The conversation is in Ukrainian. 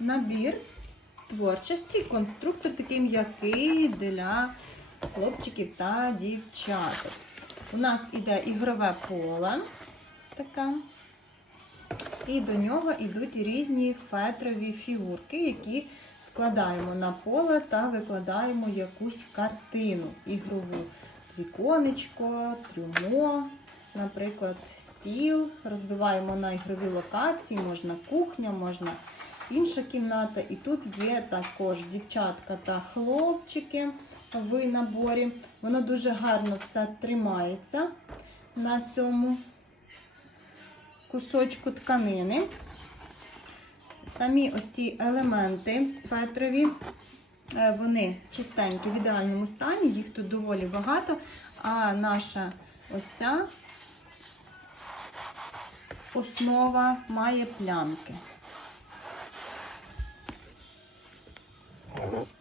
набір творчості, конструктор такий м'який для хлопчиків та дівчаток. У нас іде ігрове поле. Таке. І до нього йдуть різні фетрові фігурки, які складаємо на поле та викладаємо якусь картину ігрову. Віконечко, трюмо, наприклад, стіл. Розбиваємо на ігрові локації, можна кухня, можна інша кімната. І тут є також дівчатка та хлопчики в наборі. Воно дуже гарно все тримається на цьому кусочку тканини. Самі ось ці елементи фетрові, е, вони чистенькі в ідеальному стані, їх тут доволі багато. А наша ось ця основа має плямки. Mm-hmm.